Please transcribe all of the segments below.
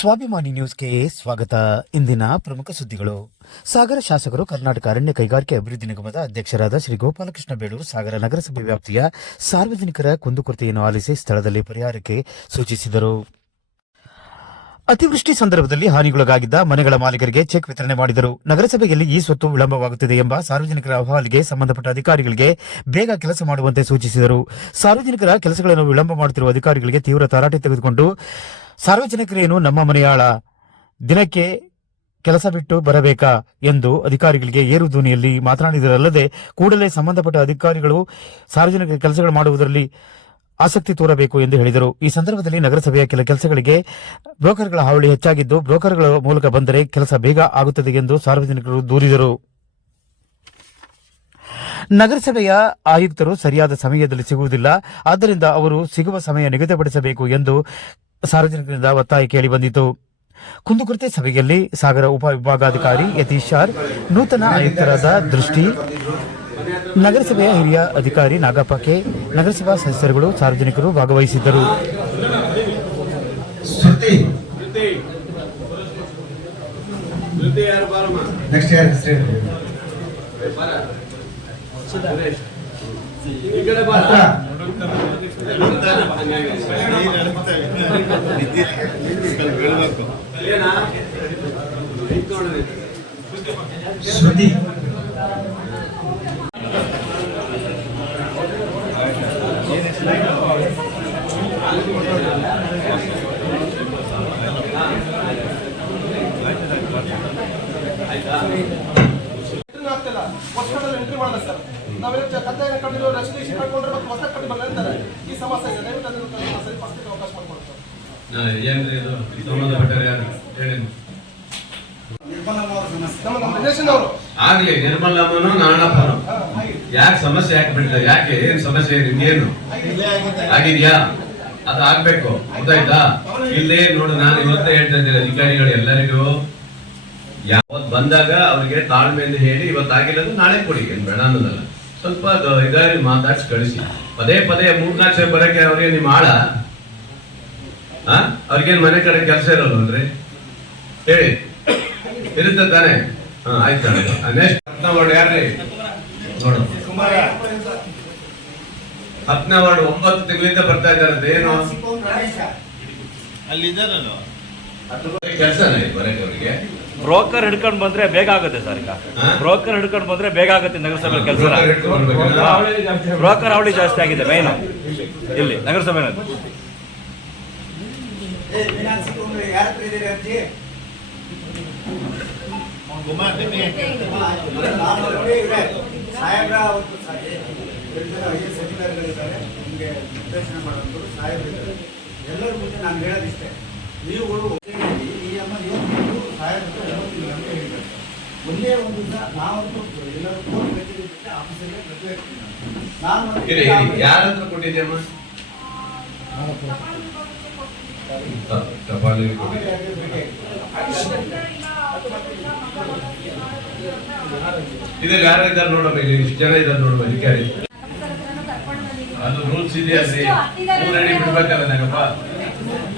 ಸ್ವಾಭಿಮಾನಿ ನ್ಯೂಸ್ಗೆ ಸ್ವಾಗತ. ಇಂದಿನ ಪ್ರಮುಖ ಸುದ್ದಿಗಳು. ಸಾಗರ ಶಾಸಕರು ಕರ್ನಾಟಕ ಅರಣ್ಯ ಕೈಗಾರಿಕೆ ಅಭಿವೃದ್ಧಿ ನಿಗಮದ ಅಧ್ಯಕ್ಷರಾದ ಶ್ರೀ ಗೋಪಾಲಕೃಷ್ಣ ಬೇಳೂರು ಸಾಗರ ನಗರಸಭೆ ವ್ಯಾಪ್ತಿಯ ಸಾರ್ವಜನಿಕರ ಕುಂದುಕೊರತೆಯನ್ನು ಆಲಿಸಿ ಸ್ಥಳದಲ್ಲಿ ಪರಿಹಾರಕ್ಕೆ ಸೂಚಿಸಿದರು. ಅತಿವೃಷ್ಟಿ ಸಂದರ್ಭದಲ್ಲಿ ಹಾನಿಗೊಳಗಾಗಿದ್ದ ಮನೆಗಳ ಮಾಲೀಕರಿಗೆ ಚೆಕ್ ವಿತರಣೆ ಮಾಡಿದರು. ನಗರಸಭೆಯಲ್ಲಿ ಈ ಸ್ವತ್ತು ವಿಳಂಬವಾಗುತ್ತಿದೆ ಎಂಬ ಸಾರ್ವಜನಿಕರ ಅಹವಾಲಿಗೆ ಸಂಬಂಧಪಟ್ಟ ಅಧಿಕಾರಿಗಳಿಗೆ ಬೇಗ ಕೆಲಸ ಮಾಡುವಂತೆ ಸೂಚಿಸಿದರು. ಸಾರ್ವಜನಿಕರ ಕೆಲಸಗಳನ್ನು ವಿಳಂಬ ಮಾಡುತ್ತಿರುವ ಅಧಿಕಾರಿಗಳಿಗೆ ತೀವ್ರ ತರಾಟೆ ತೆಗೆದುಕೊಂಡು ಸಾರ್ವಜನಿಕರೇನು ನಮ್ಮ ಮನೆಯಾಳ ದಿನಕ್ಕೆ ಕೆಲಸ ಬಿಟ್ಟು ಬರಬೇಕಾ ಎಂದು ಅಧಿಕಾರಿಗಳಿಗೆ ಏರು ಧ್ವನಿಯಲ್ಲಿ ಮಾತನಾಡಿದರಲ್ಲದೆ ಕೂಡಲೇ ಸಂಬಂಧಪಟ್ಟ ಅಧಿಕಾರಿಗಳು ಸಾರ್ವಜನಿಕ ಕೆಲಸಗಳು ಮಾಡುವುದರಲ್ಲಿ ಆಸಕ್ತಿ ತೋರಬೇಕು ಎಂದು ಹೇಳಿದರು. ಈ ಸಂದರ್ಭದಲ್ಲಿ ನಗರಸಭೆಯ ಕೆಲ ಕೆಲಸಗಳಿಗೆ ಬ್ರೋಕರ್ಗಳ ಹಾವಳಿ ಹೆಚ್ಚಾಗಿದ್ದು ಬ್ರೋಕರ್ಗಳ ಮೂಲಕ ಬಂದರೆ ಕೆಲಸ ಬೇಗ ಆಗುತ್ತದೆ ಎಂದು ಸಾರ್ವಜನಿಕರು ದೂರಿದರು. ನಗರಸಭೆಯ ಆಯುಕ್ತರು ಸರಿಯಾದ ಸಮಯದಲ್ಲಿ ಸಿಗುವುದಿಲ್ಲ. ಆದ್ದರಿಂದ ಅವರು ಸಿಗುವ ಸಮಯ ನಿಗದಿಪಡಿಸಬೇಕು ಎಂದು ಸಾರ್ವಜನಿಕರಿಂದ ಒತ್ತಾಯ ಕೇಳಿ ಬಂದಿತು. ಕುಂದುಕೊರತೆ ಸಭೆಯಲ್ಲಿ ಸಾಗರ ಉಪವಿಭಾಗಾಧಿಕಾರಿ ಯತೀಶಾರ್ ನೂತನ ಆಯುಕ್ತರಾದ ದೃಷ್ಟಿ ನಗರಸಭೆಯ ಹಿರಿಯ ಅಧಿಕಾರಿ ನಾಗಪ್ಪಕ್ಕೆ ಕೆ ನಗರಸಭಾ ಸದಸ್ಯರುಗಳು ಸಾರ್ವಜನಿಕರು ಭಾಗವಹಿಸಿದ್ದರು. ಶ್ರುತಿ ಎಂಟ್ರಿ ಮಾಡಲ್ಲ ಸರ್ ನಾವೇನು ಕಟ್ಟಿರೋ ರಸೀದಿ ಶೀಟ್ ಹಾಕೊಂಡ್ರೆ ಮತ್ತೆ ಹೊಸ ಕಟ್ಟಿ ಬರಲ್ಲ ಈ ಸಮಸ್ಯೆ ಇದೆ ದಯವಿಟ್ಟು ಅದನ್ನು ಅವಕಾಶ ಮಾಡಿಕೊಡ್ತಾರೆ ಏನ್ರಿ ಇದು ಸಂಬಂಧಪಟ್ಟರೆ ಯಾರು? ಹೇಳಿ. ಆಗ್ಲಿ ನಿರ್ಮಲಮ್ಮನು ನಾಣಪ್ಪನು ಯಾಕೆ ಸಮಸ್ಯೆ ಯಾಕೆ ಬಿಡ್ತಾರೆ ಯಾಕೆ ಏನ್ ಸಮಸ್ಯೆ ನಿಮ್ಗೇನು ಆಗಿದ್ಯಾ? ಅದು ಆಗ್ಬೇಕು. ಗೊತ್ತಾಯ್ತಾ? ಇಲ್ಲೇ ನೋಡು ನಾನು ಇವತ್ತೇ ಹೇಳ್ತಾ ಇದ್ದೀನಿ ಅಧಿಕಾರಿಗಳು ಎಲ್ಲರಿಗೂ. ಯಾವತ್ ಬಂದಾಗ ಅವ್ರಿಗೆ ತಾಳ್ಮೆಯಿಂದ ಹೇಳಿ ಇವತ್ತಾಗಿಲ್ಲ ಅಂದ್ರೆ ನಾಳೆ ಕೊಡಿ ಏನ್ ಬೇಡ ಅನ್ನೋದಲ್ಲ. ಸ್ವಲ್ಪ ಇದಾಗಿ ಮಾತಾಡ್ಸಿ ಕಳಿಸಿ. ಪದೇ ಪದೇ ಮೂರ್ನಾಲ್ಕು ಬರಕ್ಕೆ ಅವ್ರಿಗೆ ನಿಮ್ಮ ಆಳ. ಅವ್ರಿಗೇನ್ ಮನೆ ಕಡೆ ಕೆಲಸ ಅಂದ್ರೆ? ಹೇಳಿ. ಇರುತ್ತೆ ತಾನೆ? ಹಾ ಆಯ್ತು ನೆಕ್ಸ್ಟ್ ಹತ್ತನೇ ವಾರ್ಡ್ ಯಾರ್ರಿ? ನೋಡು. ಹತ್ತನೇ ವಾರ್ಡ್ ಒಂಬತ್ತು ತಿಂಗಳಿಂದ ಬರ್ತಾ ಇದ್ದಾರೆ ಏನು? ಕೆಲಸ ಬರಕ್ಕೆ ಅವರಿಗೆ? ಬ್ರೋಕರ್ ಹಿಡ್ಕೊಂಡು ಬಂದ್ರೆ ಬೇಗ ಆಗುತ್ತೆ ಸರ್ ಈಗ? ಬ್ರೋಕರ್ ಹಿಡ್ಕೊಂಡು ಬಂದ್ರೆ ಬೇಗ ಆಗುತ್ತೆ ನಗರಸಭೆ ಕೆಲಸ. ಬ್ರೋಕರ್ ಅವಳಿ ಜಾಸ್ತಿ ಆಗಿದೆ ಮೇನ್ ಇಲ್ಲಿ ನಗರಸಭೆನಲ್ಲಿ ಸಾಹೇಬ್ರ ಅವತ್ತು ಐ ಎಸ್ ಅಧಿಕಾರಿಗಳಿದ್ದಾರೆ ನಿಮಗೆ ನಿರ್ದೇಶನ ಮಾಡೋದು ಸಾಹೇಬ್ರಿದ್ದಾರೆ ಎಲ್ಲರ ಮುಂದೆ ನಾನು ಹೇಳೋದಿಷ್ಟೇ. ನೀವುಗಳು ಈ ಅಮ್ಮ ಇವತ್ತು ಸಾಹೇಬ್ರ ಯಾವತ್ತಿಲ್ಲ ಅಂತ ಹೇಳಿದ್ದಾರೆ. ಒಂದೇ ಒಂದು ದಿನ ನಾವಂತೂ ಎಲ್ಲರೂ ಕೋರ್ಟ್ ಕಚೇರಿ ಆಫೀಸಲ್ಲೇ ಪ್ರತಿಭಟಿಸ್ತೀನಿ ನಾನು ಯಾರ ಹತ್ರ ಕೊಟ್ಟಿದ್ಯಮ್ಮ ಹ, ಟಪಾಲಿ ಇದ್ರಲ್ಲಿ ಯಾರು ಇದ್ದಾರೆ ನೋಡಮ್ಮ ಇಲ್ಲಿ? ಇಷ್ಟು ಜನ ಇದ್ದಾರೆ ನೋಡುವ ಅಧಿಕಾರಿ ಅದು ರೂಲ್ಸ್ ಇದೆಯಾ ಅಡಿ ಬಿಡ್ಬೇಕಲ್ಲ ನಾಗಪ್ಪ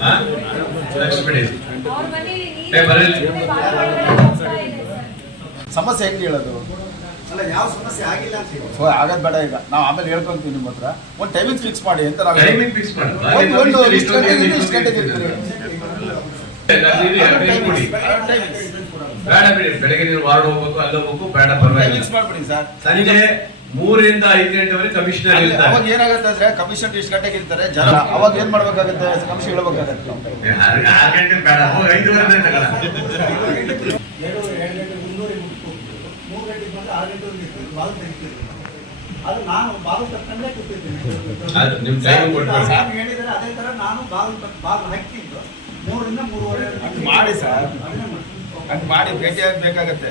ಹಾ ಲಕ್ಷ ಬಿಡಿ ಏ ಬರಲಿ. ಸಮಸ್ಯೆ ಹೆಂಗೆ ಹೇಳೋದು? ಅಲ್ಲ ಯಾವ ಸಮಸ್ಯೆ ಆಗಿಲ್ಲ ಅಂತ ಹೇಳಿ. ಆಗದ್ ಬೇಡ ಈಗ. ನಾವು ಆಮೇಲೆ ಹೇಳ್ಕೊಂತೀವಿ ನಿಮ್ಮ ಹತ್ರ. ಒಂದು ಟೈಮಿಂಗ್ ಫಿಕ್ಸ್ ಮಾಡಿ ಅಂತ ನಾವು ಟೈಮಿಂಗ್ ಫಿಕ್ಸ್ ಮಾಡಿ ಒಂದು ಇಷ್ಟು ಗಂಟೆಗೆ ಇದು, ಇಷ್ಟು ಗಂಟೆಗೆ ಇರ್ತೀರಿ ಅದು ಇದು ಎರಡು ಟೈಮ್ ಕೊಡಿ ಬೇಡ ಬಿಡಿ ಬೆಳಗ್ಗೆ ನೀವು ವಾರ್ಡ್ ಹೋಗ್ಬೇಕು ಅಲ್ಲಿ ಹೋಗ್ಬೇಕು ಬೇಡ ಪರವಾಗಿಲ್ಲ. ಟೈಮಿಂಗ್ಸ್ ಮಾಡ್ಬಿಡಿ ಸರ್. ಸಂಜೆ ಮೂರರಿಂದ ಐದು ಗಂಟೆವರೆಗೆ ಕಮಿಷನರ್ ಅವಾಗ ಏನಾಗುತ್ತೆ ಅಂದ್ರೆ ಕಮಿಷನ್ ಇಷ್ಟು ಗಂಟೆಗೆ ಇರ್ತಾರೆ? ಜನ ಅವಾಗ ಏನ್ ಮಾಡ್ಬೇಕಾಗುತ್ತೆ? ಕಮಿಷನ್ ಆರು ಆರು ಗಂಟೆ ಬೇಡ ಐದುವರೆ ಅದು ನಾನು ಬಾಗಿಲು ತಕ್ಕಂಡೇ ಕೂತಿದ್ದೀನಿ ಅದು ನಿಮ್ ಟೈಮ್ ಅದೇ ತರ ನಾನು ಬಾಗಿಲು ಬಾಗಿಲು ಹಾಕಿದ್ದು ಮೂರರಿಂದ ಮೂರುವರೆ ಅದು ಮಾಡಿ ಸರ್. ಅದು ಮಾಡಿ ಭೇಟಿ ಆಗ್ಬೇಕಾಗತ್ತೆ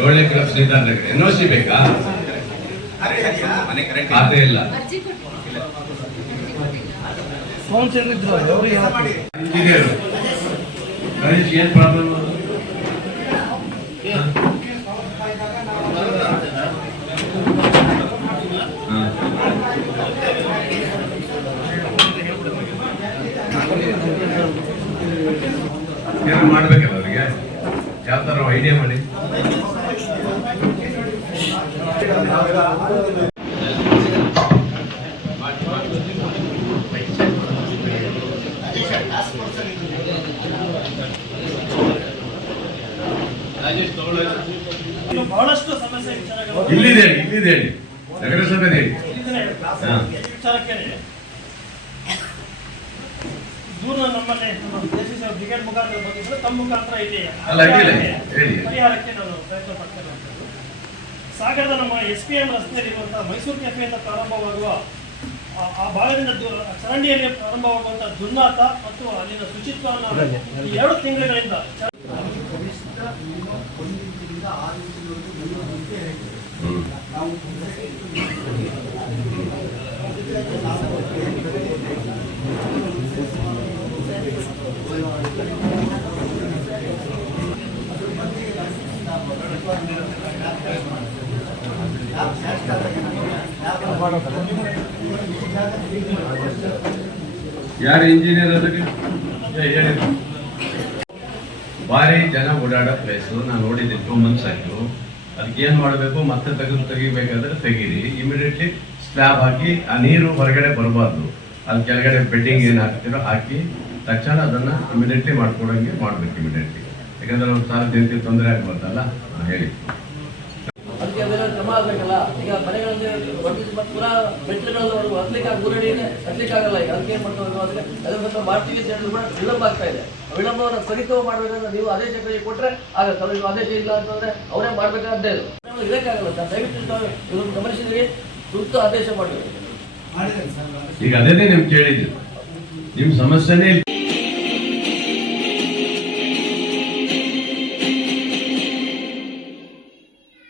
ಏಳನೇ ಕ್ಲಾಸ್ ನಿಂತ ಎನ್ ಸಿ ಬೇಕಾ? ಖಾತೆ ಇಲ್ಲ. ಇಂಜಿನಿಯರ್. ಗಣೇಶ್ ಏನ್ ಪ್ರಾಬ್ಲಮ್ ಏನೋ ಮಾಡ್ಬೇಕಲ್ಲ ಅವರಿಗೆ? ಯಾವ ಥರ ಐಡಿಯಾ ಮಾಡಿ? ಬಹಳಷ್ಟು ಸಮಸ್ಯೆ ವಿಚಾರಗಳು. ಇಲ್ಲಿದೆ ಹೇಳಿ ಇಲ್ಲಿದೆ ಹೇಳಿ. ನಗರಸಭೆ ಹೇಳಿ ನಮ್ಮ ದೇಶದ ದೇಶಿ ಬ್ರಿಗೇಡ್ ಮುಖಾಂತರ ಬಂದಿದ್ರು ತಮ್ಮ ಮುಖಾಂತರ ಇಲ್ಲಿ ಪರಿಹಾರಕ್ಕೆ ನಾನು ಪ್ರಯತ್ನ ಪಡ್ತೇನೆ. ಸಾಗರದ ನಮ್ಮ ಎಸ್ ಪಿ ಎಂ ರಸ್ತೆಯಲ್ಲಿರುವಂತಹ ಮೈಸೂರು ಕೆಫೆಯಿಂದ ಪ್ರಾರಂಭವಾಗುವ ಆ- ಆ ಭಾಗದಿಂದ ದೂರ ಚರಂಡಿಯಲ್ಲಿ ಪ್ರಾರಂಭವಾಗುವಂತಹ ದುರ್ನಾಥ ಮತ್ತು ಅಲ್ಲಿನ ಶುಚಿತ್ವವನ್ನು ಎರಡು ತಿಂಗಳುಗಳಿಂದ ಚ- ಯಾರು ಇಂಜಿನಿಯರ್ ಅದಕ್ಕೆ ಭಾರಿ ಜನ ಓಡಾಡೋ ಪ್ಲೇಸು ನಾನು ನೋಡಿದ್ದೆ ಟೂ ಮಂತ್ಸ್ ಆಯ್ತು. ಅದಕ್ಕೆ ಏನ್ ಮಾಡಬೇಕು? ಮತ್ತೆ ತೆಗೆದು ತೆಗಿಬೇಕಾದ್ರೆ ತೆಗೀರಿ. ಇಮಿಡಿಯೇಟ್ಲಿ ಸ್ಲ್ಯಾಬ್ ಹಾಕಿ ಆ ನೀರು ಹೊರಗಡೆ ಬರಬಾರ್ದು. ಅಲ್ಲಿ ಕೆಳಗಡೆ ಬೆಡ್ಡಿಂಗ್ ಏನು ಹಾಕ್ತಿರೋ ಹಾಕಿ ತಕ್ಷಣ ಅದನ್ನ ಇಮಿಡಿಯೇಟ್ಲಿ ಮಾಡ್ಕೊಡಂಗೆ ಮಾಡ್ಬೇಕು ಇಮಿಡಿಯೇಟ್ಲಿ ಯಾಕಂದ್ರೆ ಒಂದು ಸಾಲ ನಿಂತು ತೊಂದರೆ ಆಗ್ಬಾರ್ದಲ್ಲ ಹೇಳಿ. ಆಗ ವಿಳಂಬ ಆಗ್ತಾ ಇದೆ. ವಿಳಂಬವನ್ನು ಮಾಡ್ಬೇಕಂದ್ರೆ ನೀವು ಆದೇಶ ಕೈ ಕೊಟ್ರೆ ಅವ್ರಿಗೆ ಆದೇಶ ಇಲ್ಲ ಅಂತಂದ್ರೆ ಅವರೇ ಮಾಡ್ಬೇಕಾದ್ದೇ ಇದು ಇದಕ್ಕಾಗಲ್ಲ ಸರ್. ದಯವಿಟ್ಟು ಗಮನಿಸಿದ್ರಿ. ತುರ್ತು ಆದೇಶ ಮಾಡಬೇಕು. ಈಗ ಅದೇನೇ ನಿಮ್ಗೆ ಕೇಳಿದ್ದು. ನಿಮ್ ಸಮಸ್ಯೆನೇ ಇಲ್ಲ.